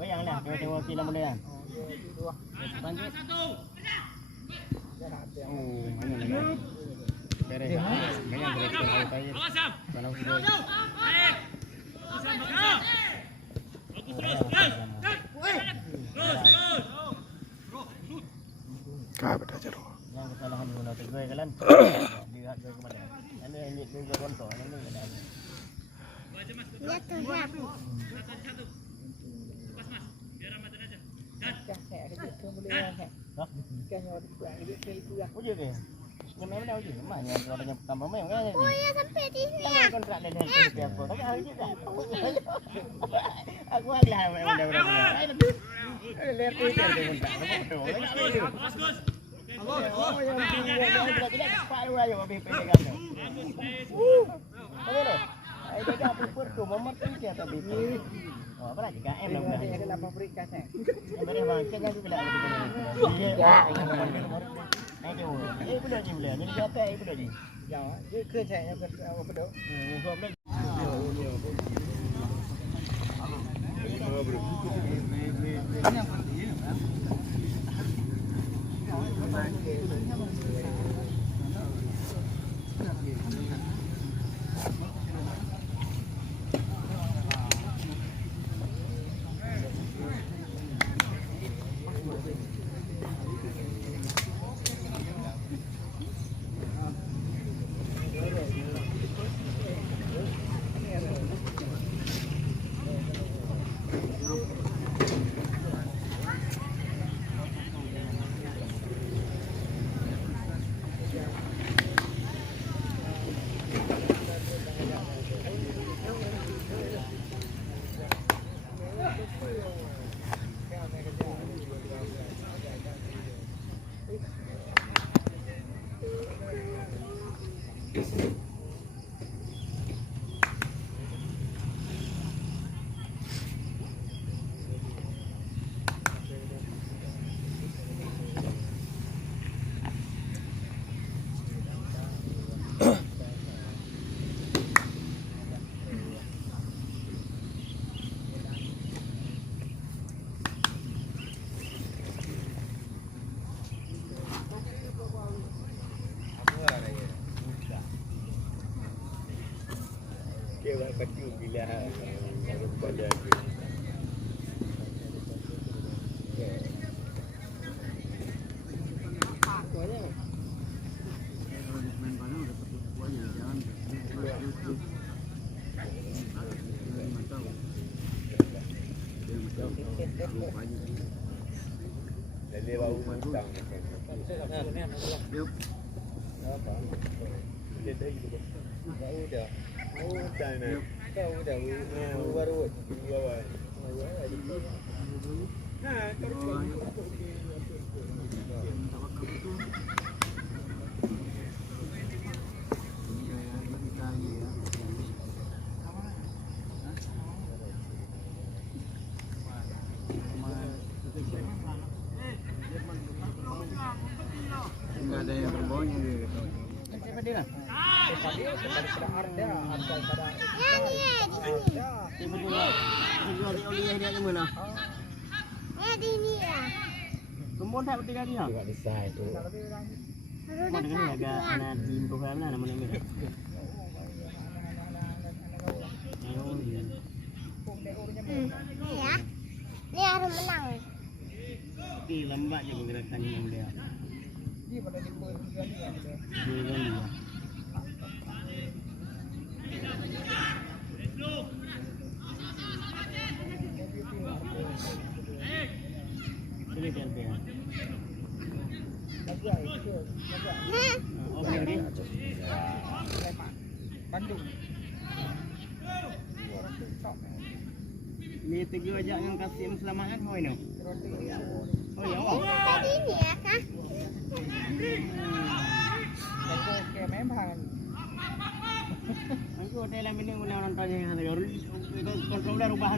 Goyang lah, dewa-dewa kita mula kan. Lanjut. Oh, mana lagi? Beres. Banyak beres kalau tayar. Kalau sudah. Kah pada jero. Yang kesalahan guna tegai kalian. Lihat ke mana. Ini juga konto, ini ada. Lihat tuh ya. Ujung ke? Yang mana ujung? Mana yang orang yang tambah main kan? Oh ya sampai di sini Yang ya. kontrak dan kerja aku. Tapi hari ini tak. Aku lagi lah udah. Lihat tu dia kontrak. Oh ya. Tidak paru ayo habis pegang. Boleh. Ai dia apa pertu momot tu atau bibi. Oh, apa lagi KM lah bukan. Ada apa berikan saya. Beri bang, jangan juga ada begini. Ya. Ayo. Budak ni budak. Ni dia apa budak ni? Ya, dia ke saya ke apa budak. Kau boleh. Oh, bro. Kewak baju bila pada aku. Jadi bau mantang. Yuk. Apa? Jadi gitu. Udah. Oh, dah nak. Kau dah baru. Bawa. Nah, terus. Enggak ada yang berbaunya dia. Siapa dia? Ya ni di sini. Ya di sini ya. Kumpul tak bertiga dia? Tidak bisa itu. Mana ni agak anak pintu mana nama ni? Ya. Dia harus menang. Tapi lambat je pergerakan yang dia. Dia pada di poin 3 ni. Boleh dia. Okey ni. Bandung. Ni tiga ajak yang Kasim selamat kan boy ni. Oh ya. Tadi ni ya kah? Okey memang. Aku dalam ini orang tanya yang ada kontrol dah rubahan.